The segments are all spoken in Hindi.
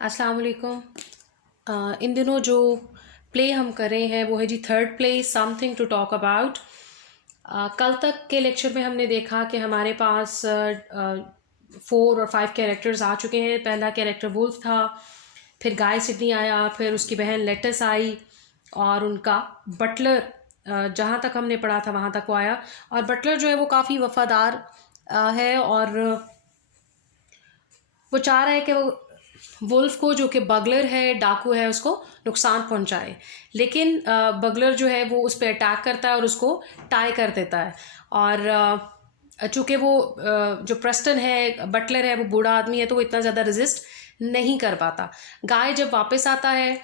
अस्सलाम वालेकुम। इन दिनों जो प्ले हम कर रहे हैं वो है जी third play something to talk about. कल तक के लेक्चर में हमने देखा कि हमारे पास 4 और 5 कैरेक्टर्स आ चुके हैं। पहला कैरेक्टर वुल्फ था, फिर गाय सिडनी आया, फिर उसकी बहन लेटस आई और उनका बटलर जहाँ तक हमने पढ़ा था वहाँ तक वो आया। और बटलर जो है वो काफ़ी वफ़ादार है और वो चाह रहा है कि वो वुल्फ को, जो कि बगलर है, डाकू है, उसको नुकसान पहुंचाए। लेकिन बगलर जो है वो उस पर अटैक करता है और उसको टाई कर देता है। और चूँकि वो जो प्रेस्टन है, बटलर है, वो बूढ़ा आदमी है, तो वो इतना ज़्यादा रेजिस्ट नहीं कर पाता। गाय जब वापस आता है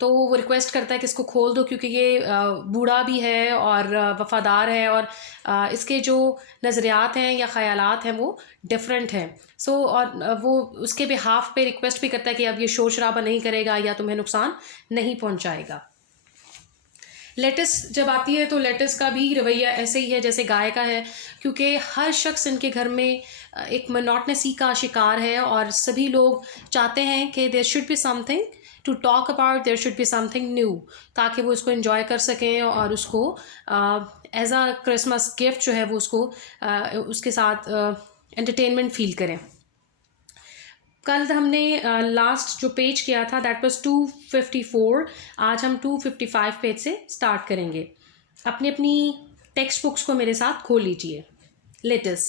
तो वो रिक्वेस्ट करता है कि इसको खोल दो, क्योंकि ये बूढ़ा भी है और वफ़ादार है और इसके जो नज़रियात हैं या ख़यालात हैं वो डिफरेंट हैं। और वो उसके बिहाफ पे रिक्वेस्ट भी करता है कि अब ये शोर शराबा नहीं करेगा या तुम्हें नुकसान नहीं पहुंचाएगा। लेटस जब आती है तो लेटस का भी रवैया ऐसे ही है जैसे गाय का है, क्योंकि हर शख्स इनके घर में एक मोनोटनेसी का शिकार है और सभी लोग चाहते हैं कि there should be something to talk about, there should be something new, ताकि वो इसको एंजॉय कर सकें और उसको एज अ क्रिसमस गिफ्ट जो है वो उसको उसके साथ एंटरटेनमेंट फील करें। कल हमने लास्ट जो पेज किया था दैट वाज 254। आज हम 255 पेज से स्टार्ट करेंगे। अपनी अपनी टेक्स्ट बुक्स को मेरे साथ खोल लीजिए। Lettice,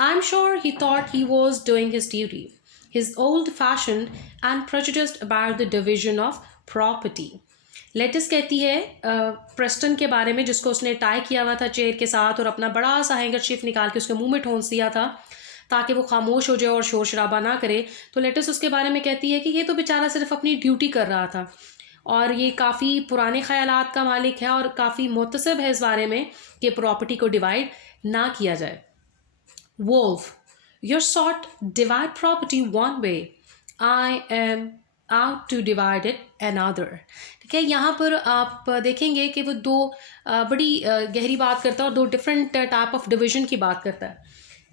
I am sure he thought he was doing his duty, his old fashion and prejudiced about the division of property. Lettice कहती है प्रेस्टन के बारे में, जिसको उसने टाई किया हुआ था चेयर के साथ और अपना बड़ा सा हैंकरचीफ निकाल के उसके मुंह में ठोंस दिया था ताकि वो खामोश हो जाए और शोर शराबा ना करे। तो लेटिस उसके बारे में कहती है कि ये तो बेचारा सिर्फ अपनी ड्यूटी कर रहा था और ये काफ़ी पुराने ख्यालात का मालिक है और काफ़ी मुतसिब है इस बारे में कि प्रॉपर्टी को डिवाइड ना किया जाए। Wolf, your sort divide property one way. I am out to divide it another. ठीक है, यहाँ पर आप देखेंगे कि वो दो बड़ी गहरी बात करता है और दो डिफरेंट टाइप ऑफ डिवीजन की बात करता है।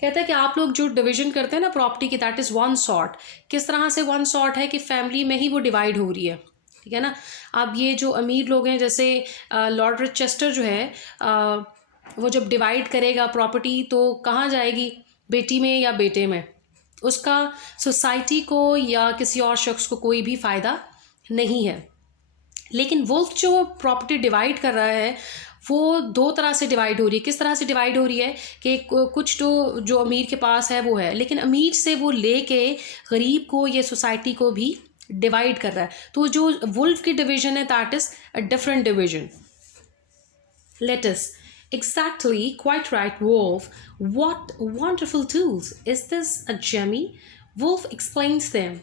कहता है कि आप लोग जो डिवीजन करते हैं ना प्रॉपर्टी की, दैट इज़ वन सॉर्ट। किस तरह से वन सॉर्ट है कि फैमिली में ही वो डिवाइड हो रही है। ठीक है ना। अब ये जो अमीर लोग हैं, जैसे लॉर्ड रिचेस्टर जो है, वो जब डिवाइड करेगा प्रॉपर्टी तो कहाँ जाएगी, बेटी में या बेटे में? उसका सोसाइटी को या किसी और शख्स को कोई भी फ़ायदा नहीं है। लेकिन वुल्फ जो प्रॉपर्टी डिवाइड कर रहा है वो दो तरह से डिवाइड हो रही है। किस तरह से डिवाइड हो रही है कि कुछ तो जो अमीर के पास है वो है, लेकिन अमीर से वो लेके गरीब को या सोसाइटी को भी डिवाइड कर रहा है। तो जो वुल्फ की डिवीजन है that is a different division. Lettuce. Exactly, quite right, Wolf. What wonderful tools. Is this a jemmy? Wolf explains them.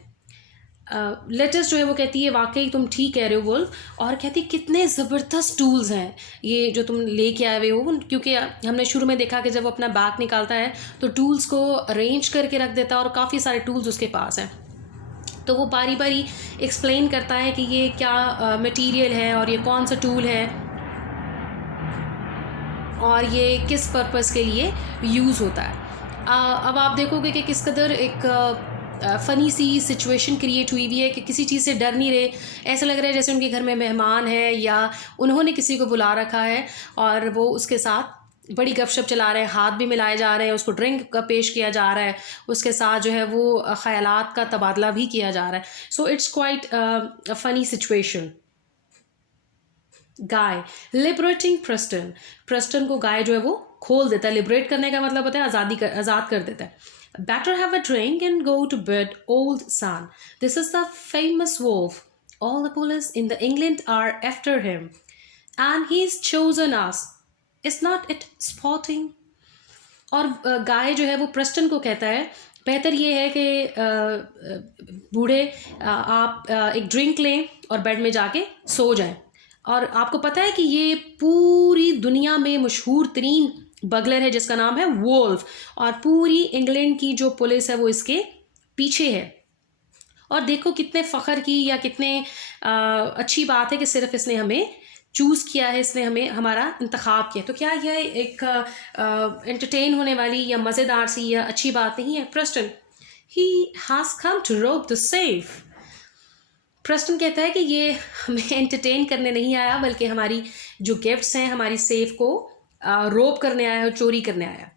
Latest जो है वो कहती है वाकई तुम ठीक कह रहे हो वुल्फ, और कहती है कितने ज़बरदस्त टूल्स हैं ये जो तुम लेके आए हुए हो। क्योंकि हमने शुरू में देखा कि जब वो अपना बैग निकालता है तो टूल्स को अरेंज करके रख देता है और काफ़ी सारे टूल्स उसके पास हैं। तो वो बारी बारी एक्सप्लेन करता है कि ये क्या मटेरियल है और ये कौन सा टूल है और ये किस पर्पस के लिए यूज़ होता है। अब आप देखोगे कि किस कदर एक फ़नी सी सिचुएशन क्रिएट हुई हुई है कि किसी चीज़ से डर नहीं रहे। ऐसा लग रहा है जैसे उनके घर में मेहमान है या उन्होंने किसी को बुला रखा है और वो उसके साथ बड़ी गपशप चला रहे हैं, हाथ भी मिलाए जा रहे हैं, उसको ड्रिंक का पेश किया जा रहा है, उसके साथ जो है वो ख़यालात का तबादला भी किया जा रहा है। So it's quite a funny situation. Guy liberating Preston. Preston को गाय जो है वो खोल देता है। लिबरेट करने का मतलब होता है आज़ाद कर देता है। Better have a drink and go to bed, old son. This is the famous wolf. All the police in the England are after him, and he's chosen us. Is not it sporting? और गाय जो है वो प्रेस्टन को कहता है बेहतर ये है कि बूढ़े आप एक ड्रिंक लें और बेड में जाके सो जाएं। और आपको पता है कि ये पूरी दुनिया में मशहूर तरीन बगलर है जिसका नाम है वुल्फ, और पूरी इंग्लैंड की जो पुलिस है वो इसके पीछे है। और देखो कितने फ़ख्र की या कितने अच्छी बात है कि सिर्फ इसने हमें चूज़ किया है, इसने हमें हमारा इंतखाब किया। तो क्या यह एक एंटरटेन होने वाली या मज़ेदार सी या अच्छी बात नहीं है? Preston, he has come to rob the safe. Preston कहता है कि ये हमें एंटरटेन करने नहीं आया, बल्कि हमारी जो गिफ्ट्स हैं, हमारी सेफ को रोब करने आया और चोरी करने आया।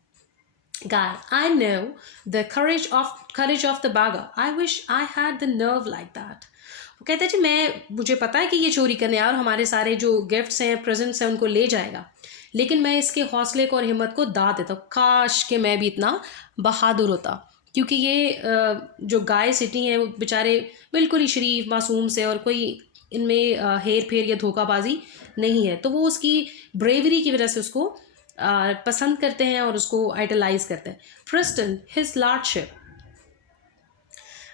Guy, I know the courage of the beggar. I wish I had the nerve like that. वो कहते हैं जी मुझे पता है कि ये चोरी करने आया और हमारे सारे जो गिफ्ट्स हैं, प्रेजेंट्स हैं, उनको ले जाएगा, लेकिन मैं इसके हौसले को और हिम्मत को दाद देता हूँ। काश कि मैं भी इतना बहादुर होता, क्योंकि ये जो गाय सिटी हैं वो बेचारे बिल्कुल ही शरीफ मासूम से, और कोई इनमें हेर फेर या धोखाबाजी नहीं है, तो वो उसकी ब्रेवरी की वजह से उसको पसंद करते हैं और उसको आइडलाइज करते हैं। प्रेस्टन, हिज लॉर्डशिप,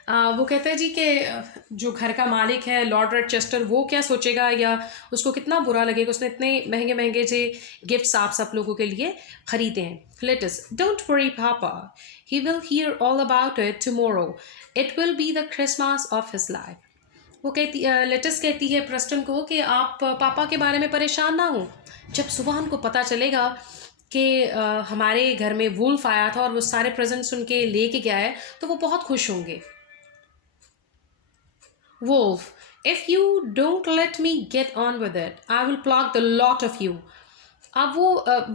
वो कहते हैं जी कि जो घर का मालिक है लॉर्ड रोचेस्टर, वो क्या सोचेगा या उसको कितना बुरा लगेगा, उसने इतने महंगे महंगे से गिफ्ट्स आप सब लोगों के लिए खरीदे हैं। लेटस, डोंट वरी पापा, he will hear all about it tomorrow, it will be the Christmas of his life. वो कहती लेटस कहती है प्रेस्टन को कि आप पापा के बारे में परेशान ना हो, जब सुबह उनको पता चलेगा कि हमारे घर में वुल्फ आया था और वो सारे प्रेजेंट्स उनके लेके गया है, तो वो बहुत खुश होंगे। Wolf, if you don't let me get on with it, I will pluck the lot of you. अब वो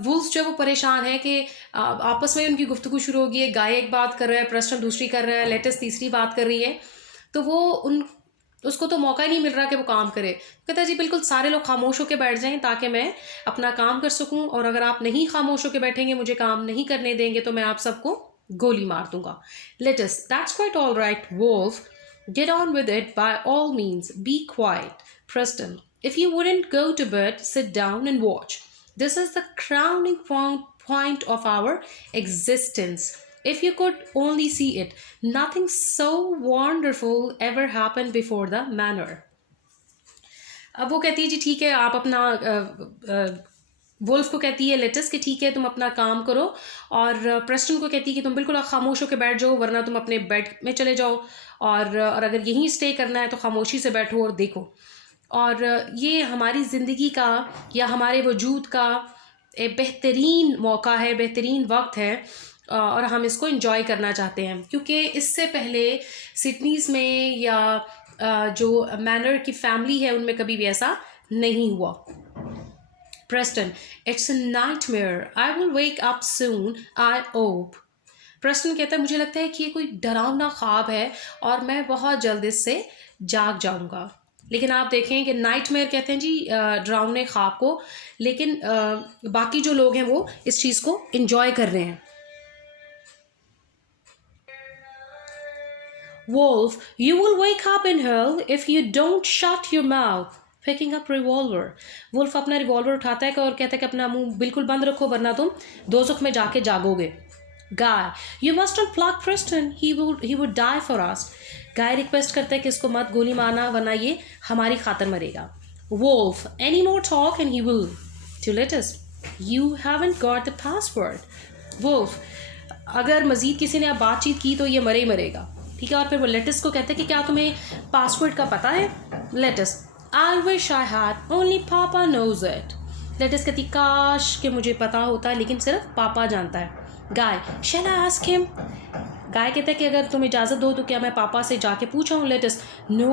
वुल्फ जो है वो परेशान है कि आपस में उनकी गुफ्तगू शुरू होगी है। गाय एक बात कर रहा है, प्रेस्टन दूसरी कर रहा है, लेटेस्ट तीसरी बात कर रही है, तो वो उसको तो मौका ही नहीं मिल रहा कि वो काम करे। कहता है जी बिल्कुल सारे लोग खामोश होकर बैठ जाएं ताकि मैं अपना काम कर सकूं, और अगर आप नहीं खामोश होकर बैठेंगे, मुझे काम नहीं करने देंगे, तो मैं आप सबको गोली मार दूंगा। Lettice, that's quite all right Wolf, get on with it by all means, be quiet. Preston, if you wouldn't go to bed, sit down and watch. This is the crowning point of our existence. If you could only see it, nothing so wonderful ever happened before the manor. अब वो कहती है जी ठीक है, आप अपना वुल्फ को कहती है लेटस कि ठीक है तुम अपना काम करो, और प्रेस्टन को कहती है कि तुम बिल्कुल खामोश होकर बैठ जाओ, वरना तुम अपने बेड में चले जाओ, और अगर यहीं स्टे करना है तो खामोशी से बैठो और देखो। और ये हमारी ज़िंदगी का या हमारे वजूद का एक बेहतरीन मौका है, बेहतरीन वक्त है, और हम इसको एंजॉय करना चाहते हैं, क्योंकि इससे पहले सिडनीज़ में या जो मैनर की फैमिली है उनमें कभी भी ऐसा नहीं हुआ। Preston, it's a nightmare. I will wake up soon, I hope. Preston कहता है मुझे लगता है कि ये कोई डरावना ख्वाब है और मैं बहुत जल्द इससे जाग जाऊंगा। लेकिन आप देखें कि नाइटमेयर कहते हैं जी डरावने ख्वाब को, लेकिन बाकी जो लोग हैं वो इस चीज़ को इंजॉय कर रहे हैं। Wolf, you will wake up in hell if you don't shut your mouth. Picking up revolver. Wolf अपना रिवॉल्वर उठाता है और कहता है कि अपना मुंह बिल्कुल बंद रखो, वरना तुम दोज़ख में जाके जागोगे। Guy, you must not pluck Preston. He would die for us. Guy request करता है कि इसको मत गोली मारना, वरना ये हमारी खातर मरेगा। Wolf, any more talk and he will. To Lettuce, you haven't got the password. Wolf, अगर मजीद किसी ने बातचीत की तो ये मरे ही मरेगा। ठीक है, और फिर वो लेटस को कहते हैं कि क्या तुम्हें पासवर्ड का पता है? Lettice, I wish I had, only Papa knows it. Lettice कहती काश कि मुझे पता होता, लेकिन सिर्फ पापा जानता है। गाय, shall I ask him? गाय कहता है कि अगर तुम इजाज़त दो तो क्या मैं पापा से जाके पूछाऊँ? Lettice, no,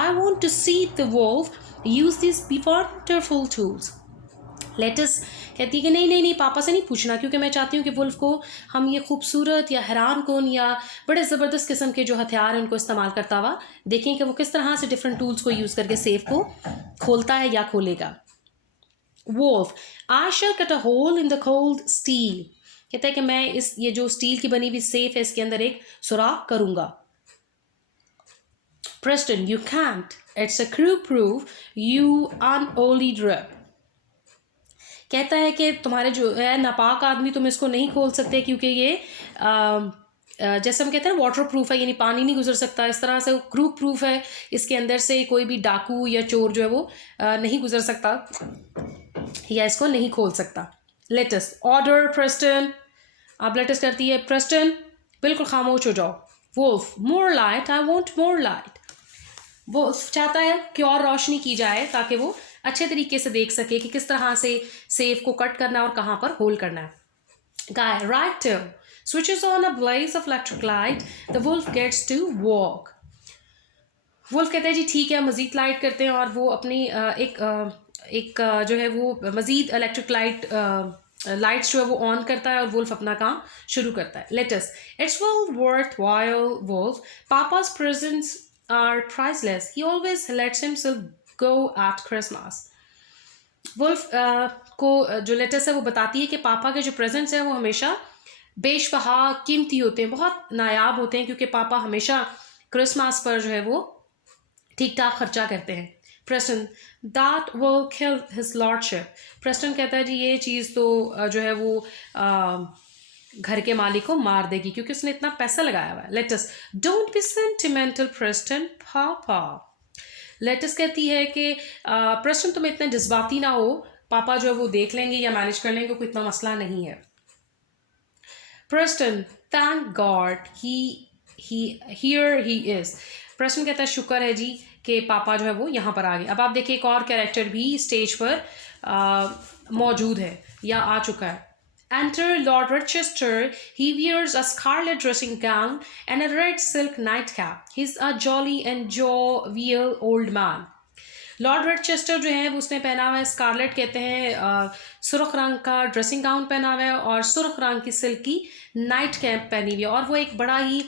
I want to see the wolf use these wonderful tools. Lettice कहती है कि नहीं पापा से नहीं पूछना, क्योंकि मैं चाहती हूँ कि वुल्फ को हम ये खूबसूरत या हैरान कौन या बड़े ज़बरदस्त किस्म के जो हथियार हैं उनको इस्तेमाल करता हुआ देखें कि वो किस तरह से डिफरेंट टूल्स को यूज़ करके सेफ को खोलता है या खोलेगा। Wolf, I shall cut a hole in the cold steel. कहता है कि मैं ये जो स्टील की बनी हुई सेफ है इसके अंदर एक सुराख करूँगा। Preston, you can't, it's a crew proof, you unholy drug. कहता है कि तुम्हारे जो है नापाक आदमी तुम इसको नहीं खोल सकते, क्योंकि ये जैसे हम कहते हैं वाटर प्रूफ है, यानी पानी नहीं गुजर सकता। इस तरह से क्रू प्रूफ है, इसके अंदर से कोई भी डाकू या चोर जो है वो नहीं गुजर सकता या इसको नहीं खोल सकता। Lettice, order Preston. आप लेटस करती है प्रेस्टन बिल्कुल खामोश हो जाओ। Wolf, more light, I want more light. Wolf चाहता है कि और रोशनी की जाए ताकि वो अच्छे तरीके से देख सके कि किस तरह से सेफ को कट करना है और कहाँ पर होल्ड करना है। Guy, right turn, switches on a blaze of electric light, the wolf gets to walk. Wolf कहता है जी ठीक है, मज़ीद लाइट करते हैं, और वो अपनी जो है वो मज़ीद इलेक्ट्रिक लाइट्स जो है वो ऑन करता है, और वुल्फ अपना काम शुरू करता है. Lettice it's well worthwhile Wolf, papa's presents are priceless, he always lets himself go at Christmas. Wolf को जो लेटस है वो बताती है कि पापा के जो प्रेजेंट्स हैं वो हमेशा बेशबहा कीमती होते हैं, बहुत नायाब होते हैं, क्योंकि पापा हमेशा क्रिसमस पर जो है वो ठीक ठाक खर्चा करते हैं. Preston that will kill his lordship. Preston कहता है जी ये चीज़ तो जो है वो घर के मालिक को मार देगी, क्योंकि उसने इतना पैसा लगाया हुआ है. Lettice don't be sentimental Preston papa. Lettice कहती है कि प्रेस्टन तुम इतने जज्बाती ना हो, पापा जो है वो देख लेंगे या मैनेज कर लेंगे, कोई इतना मसला नहीं है. Preston thank God he here he is. Preston कहता है शुक्र है जी कि पापा जो है वो यहाँ पर आ गए. अब आप देखिए एक और कैरेक्टर भी स्टेज पर मौजूद है या आ चुका है. Enter Lord Rochester. He wears a scarlet dressing gown and a red silk nightcap. He's a jolly and jovial old man. Lord Redchester जो है वो उसने पहना हुआ है स्कारलेट कहते हैं, सुर्ख रंग का ड्रेसिंग गाउन पहना हुआ है और सुर्ख रंग की सिल्क की नाइट कैप पहनी हुई है, और वो एक बड़ा ही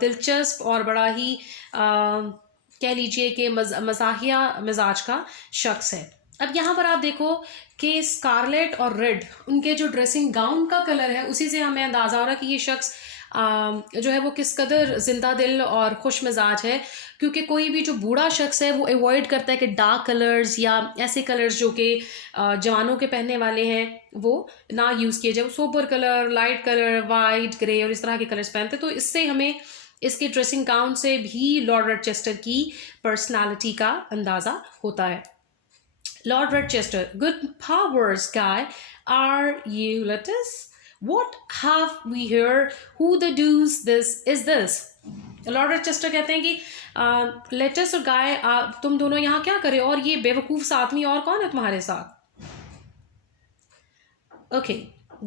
दिलचस्प और बड़ा ही कह लीजिए कि मज़ाहिया मिजाज का शख्स है. अब यहाँ पर आप देखो कि स्कारलेट और रेड उनके जो ड्रेसिंग गाउन का कलर है उसी से हमें अंदाज़ा हो रहा है कि ये शख्स जो है वो किस कदर जिंदा दिल और खुश मिजाज है, क्योंकि कोई भी जो बूढ़ा शख्स है वो अवॉइड करता है कि डार्क कलर्स या ऐसे कलर्स जो कि जवानों के पहनने वाले हैं वो ना यूज़ किए जाए. Sober colour, light colour, white, grey और इस तरह के कलर्स पहनते. तो इससे हमें इसके ड्रेसिंग गाउन से भी लॉर्ड रेडचेस्टर की पर्सनालिटी का अंदाज़ा होता है. Lord Rochester, good powers, guy. Are you lettuce? What have we here? Who the deuce this is this? Lord Rochester कहते हैं कि लेटस और गाय तुम दोनों यहाँ क्या करे, और ये बेवकूफ़ सा आदमी और कौन है तुम्हारे साथ. Okay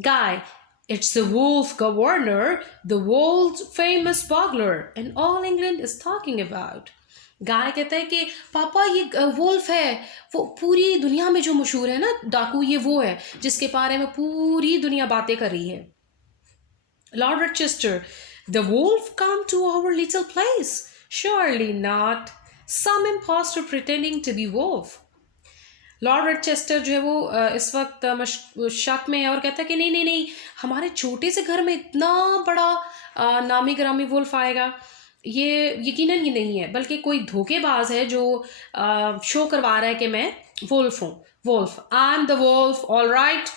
guy, it's the wolf governor, the world famous burglar, and all England is talking about. गाय कहता है कि पापा ये वुल्फ है, वो पूरी दुनिया में जो मशहूर है ना डाकू, ये वो है जिसके बारे में पूरी दुनिया बातें कर रही है. Lord Rochester, the Wolf come to our little place? Surely not, some impostor pretending to be Wolf. Lord Rochester जो है वो इस वक्त शक में है और कहता है कि नहीं नहीं नहीं, हमारे छोटे से घर में इतना बड़ा नामी ग्रामी वुल्फ आएगा, ये यकीनन ही नहीं है, बल्कि कोई धोखेबाज है जो शो करवा रहा है कि मैं वुल्फ हूँ. Wolf, I am the Wolf, all right.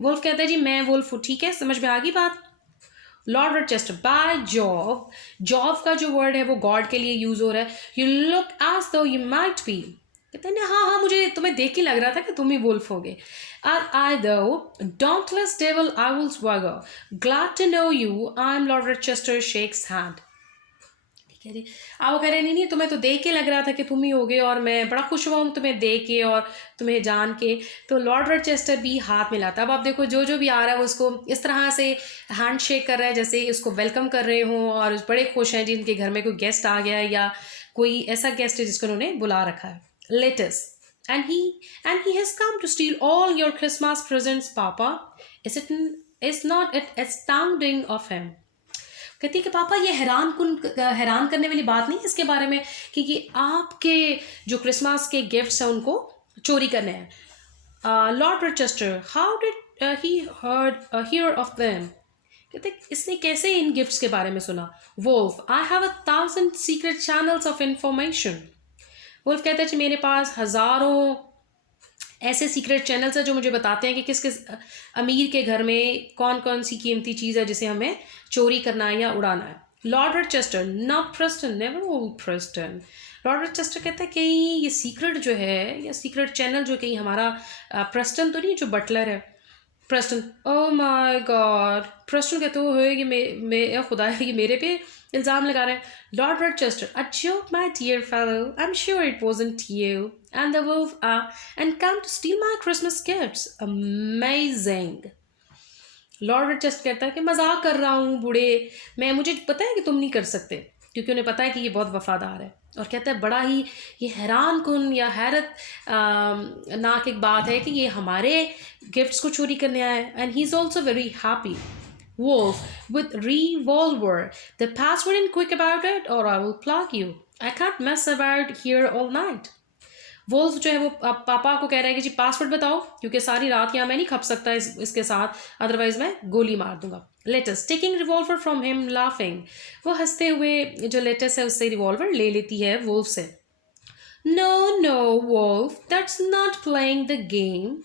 Wolf कहता है जी मैं वुल्फ हूँ, ठीक है, समझ में आ गई बात. Lord Rochester, by job. Job का जो वर्ड है वो गॉड के लिए यूज हो रहा है. यू लुक एज दो यू माइट बी. कहते हैं हाँ हाँ, मुझे तुम्हें देख के लग रहा था कि तुम ही वुल्फ होगे. आर आई दो dauntless devil, I will swagger. Glad to know you. I am Lord Rochester. Shakes hand. वो कह रहे नहीं नहीं, तुम्हें तो देख के लग रहा था कि तुम ही होगे, और मैं बड़ा खुश हुआ हूँ तुम्हें देख के और तुम्हें जान के. तो लॉर्ड रोचेस्टर भी हाथ मिलाता. अब आप देखो जो जो भी आ रहा है वो उसको इस तरह से हैंड शेक कर रहा है जैसे इसको वेलकम कर रहे हों, और बड़े खुश हैं जिनके घर में कोई गेस्ट आ गया है या कोई ऐसा गेस्ट है जिसको उन्होंने बुला रखा है. Latest and he has come to steal all your Christmas presents, Papa. Is not it astounding of him? कहती है कि पापा ये हैरान करने वाली बात नहीं है इसके बारे में कि ये आपके जो क्रिसमस के गिफ्ट्स हैं उनको चोरी करने हैं. Lord Rochester, how did he hear of them? कहते इसने कैसे इन गिफ्ट्स के बारे में सुना? Wolf, I have 1,000 secret channels of information. Wolf कहते हैं मेरे पास हज़ारों ऐसे सीक्रेट चैनल्स हैं जो मुझे बताते हैं कि किस किस अमीर के घर में कौन कौन सी कीमती चीज़ है जिसे हमें चोरी करना है या उड़ाना है. Lord Rochester, not Preston, never old Preston. Lord Rochester कहता है कि ये सीक्रेट जो है या सीक्रेट चैनल जो कहीं हमारा प्रेस्टन तो नहीं जो बटलर है. Preston, oh my God. Preston कहते हो ये खुदा है, ये मेरे पे इल्ज़ाम लगा रहे हैं. Lord Rochester, a joke my dear fellow, I am sure it wasn't you and the wolf and come to steal my Christmas gifts. Amazing. Lord Rochester कहता है कि मजाक कर रहा हूँ बूढ़े, मुझे पता है कि तुम नहीं कर सकते. क्योंकि उन्हें पता है कि ये बहुत वफादार है। और कहता है बड़ा ही ये हैरान कुन या हैरत नाक एक बात है कि ये हमारे गिफ्ट्स को चोरी करने आया है। And he is also very happy. Wolf with revolver. The password and quick about it, or I will plug you. I can't mess about here all night. Wolf जो है वो पापा को कह रहा है कि जी पासवर्ड बताओ, क्योंकि सारी रात यहाँ मैं नहीं खप सकता इसके साथ, अदरवाइज मैं गोली मार दूंगा। Lettice taking revolver from him laughing. वो हंसते हुए जो लेटस है उससे रिवॉल्वर ले लेती है वोल्फ से। No no Wolf, that's not playing the game.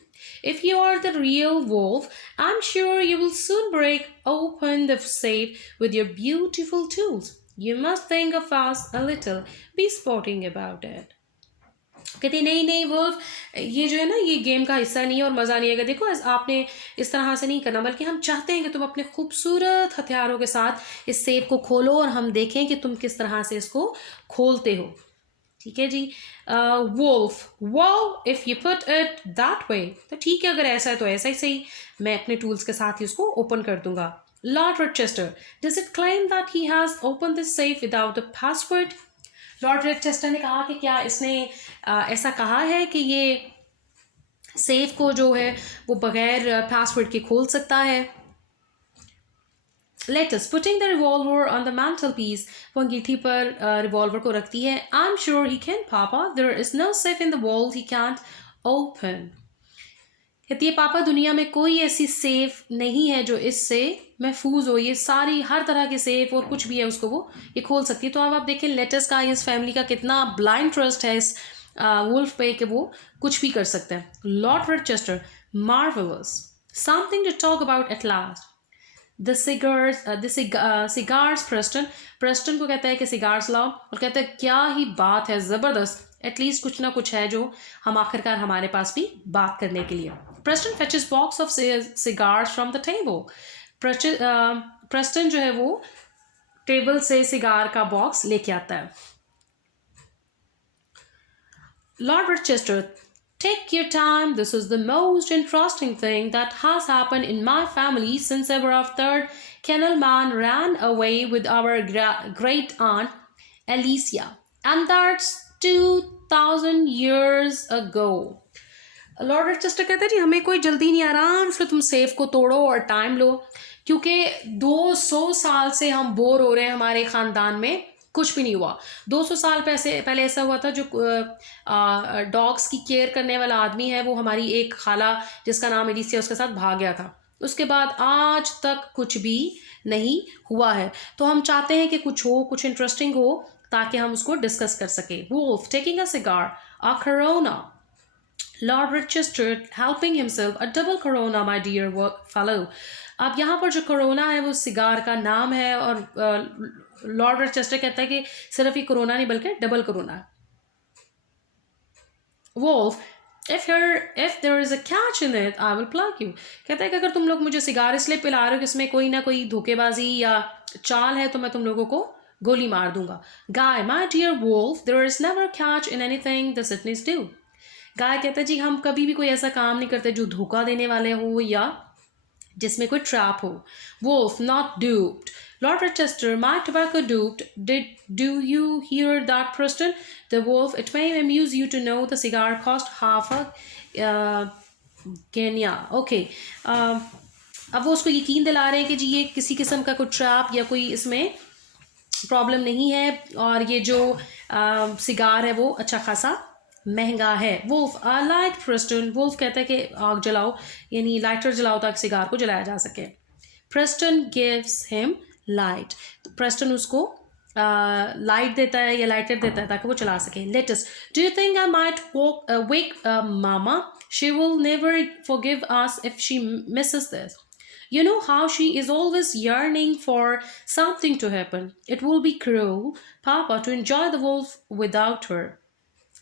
If you are the real wolf, I'm sure you will soon break open the safe with your beautiful tools. You must think of us a little. Be sporting about it. कहती नहीं नहीं वुल्फ, ये जो है ना ये गेम का हिस्सा नहीं है और मज़ा नहीं आएगा। देखो आपने इस तरह से नहीं करना, बल्कि हम चाहते हैं कि तुम अपने खूबसूरत हथियारों के साथ इस सेफ को खोलो और हम देखें कि तुम किस तरह से इसको खोलते हो। ठीक है जी। Wolf, wow if you put it that way, तो ठीक है अगर ऐसा है तो ऐसा ही सही, मैं अपने टूल्स के साथ ही उसको ओपन कर दूंगा। Lord Richester, does it claim that he has open this safe without the password? Lord Richester ने कहा कि क्या इसने ऐसा कहा है कि ये सेफ को जो है वो बगैर पासवर्ड के खोल सकता है? Lettice putting the revolver on the mantelpiece, वो अंगीठी पर रिवॉल्वर को रखती है। I am sure he can papa, there is no safe in the world he can't open. कहती है पापा दुनिया में कोई ऐसी सेफ नहीं है जो इससे महफूज हो, ये सारी हर तरह के सेफ और कुछ भी है उसको वो ये खोल सकती है। तो अब आप देखें लेटस का इस फैमिली का कितना ब्लाइंड ट्रस्ट है इस वुल्फ पे कि वो कुछ भी कर सकते हैं। Lord Richester, marvellous, something to talk about at last. The cigars Preston, Preston को कहता है कि सिगार्स लाओ और कहता है क्या ही बात है, ज़बरदस्त, एटलीस्ट कुछ ना कुछ है जो हम आखिरकार हमारे पास भी बात करने के लिए। Preston fetches box of cigars from the table. Preston जो है वो टेबल से सिगार का बॉक्स लेके आता है। Lord Richester, take your time. This is the most interesting thing that has happened in my family since ever our third kennel man ran away with our great aunt Alicia, and that's 2000 years ago. Lord रिचेस्टर कहते हैं जी हमें कोई जल्दी नहीं, आराम से तुम सेफ को तोड़ो और टाइम लो, क्योंकि 200 साल से हम बोर हो रहे हैं, हमारे ख़ानदान में कुछ भी नहीं हुआ। 200 साल पहले ऐसा हुआ था, जो डॉग्स की केयर करने वाला आदमी है वो हमारी एक खाला जिसका नाम एलिसिया उसके साथ भाग गया था। उसके बाद आज तक कुछ भी नहीं हुआ है। तो हम चाहते हैं कि कुछ हो, कुछ इंटरेस्टिंग हो ताकि हम उसको डिस्कस कर सके। Wolf taking a cigar, a corona. Lord Rochester helping himself, a double corona my dear fellow. अब यहाँ पर जो कोरोना है वो सिगार का नाम है और लॉर्ड रिचेस्टर कहता है कि सिर्फ ये कोरोना नहीं बल्कि डबल कोरोना है। Wolf, if there is a catch in it, I will plug you. कहता है कि अगर तुम लोग मुझे सिगार इसलिए पिला रहे हो कि इसमें कोई ना कोई धोखेबाजी या चाल है तो मैं तुम लोगों को गोली मार दूंगा। Guy, my dear Wolf, there is never a catch in anything the Sydneys do. गाय कहता है जी हम कभी भी कोई ऐसा काम नहीं करते जो धोखा देने वाले हो या जिसमें कोई ट्रैप हो। Wolf, not duped. Lord Richester, my tobacco duped. Do you hear that Preston? The Wolf, it may amuse you to know the cigar cost half a guinea. Okay, अब वो उसको यकीन दिला रहे हैं कि जी ये किसी किस्म का कोई ट्रैप या कोई इसमें प्रॉब्लम नहीं है और ये जो सिगार है वो अच्छा खासा महंगा है। Wolf, light Preston. वुल्फ कहता है कि आग जलाओ, यानी लाइटर जलाओ ताकि सिगार को जलाया जा सके। प्रेस्टन गिव्स हिम लाइट, तो प्रेस्टन उसको लाइट देता है या लाइटर देता है ताकि वो चला सके। Latest, do you think I might wake mama? She will never forgive us if she Mrs this. You know how she is always yearning for something to happen. It will be cruel, Papa, to enjoy the wolf without her.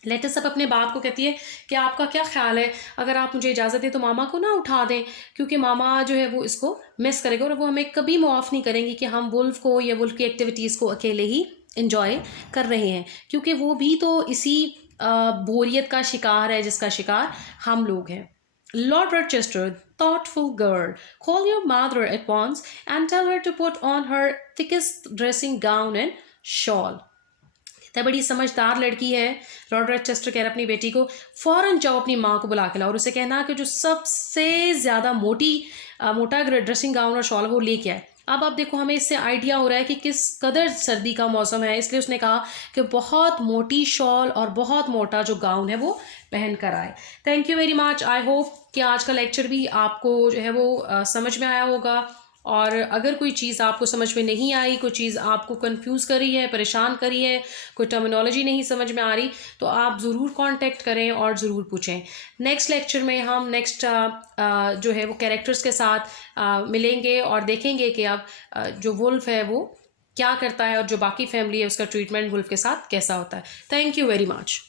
Latest सब अपने बाप को कहती है कि आपका क्या ख्याल है, अगर आप मुझे इजाज़त दें तो मामा को ना उठा दें, क्योंकि मामा जो है वो इसको मिस करेगा और वो हमें कभी माफ़ नहीं करेंगी कि हम वुल्फ को या वुल्फ की एक्टिविटीज़ को अकेले ही इंजॉय कर रहे हैं, क्योंकि वो भी तो इसी बोरियत का शिकार है जिसका शिकार हम लोग हैं। Lord Rochester, thoughtful girl, call your mother at once and tell her to put on her thickest dressing gown and shawl. इतना बड़ी समझदार लड़की है। लॉर्ड रोचेस्टर कह रहा अपनी बेटी को, फ़ौरन जाओ अपनी माँ को बुला के लाओ और उसे कहना कि जो सबसे ज़्यादा मोटा ड्रेसिंग गाउन और शॉल वो लेके आए। अब आप देखो, हमें इससे आइडिया हो रहा है कि किस कदर सर्दी का मौसम है, इसलिए उसने कहा कि बहुत मोटी शॉल और बहुत मोटा जो गाउन है वो पहन कर आए। Thank you very much. I hope कि आज का लेक्चर भी आपको जो है वो समझ में आया होगा। और अगर कोई चीज़ आपको समझ में नहीं आई, कोई चीज़ आपको कंफ्यूज कर रही है, परेशान कर रही है, कोई टर्मिनोलॉजी नहीं समझ में आ रही, तो आप ज़रूर कांटेक्ट करें और ज़रूर पूछें। नेक्स्ट लेक्चर में हम नेक्स्ट जो है वो कैरेक्टर्स के साथ मिलेंगे और देखेंगे कि अब जो वुल्फ है वो क्या करता है और जो बाकी फैमिली है उसका ट्रीटमेंट वुल्फ के साथ कैसा होता है। Thank you very much.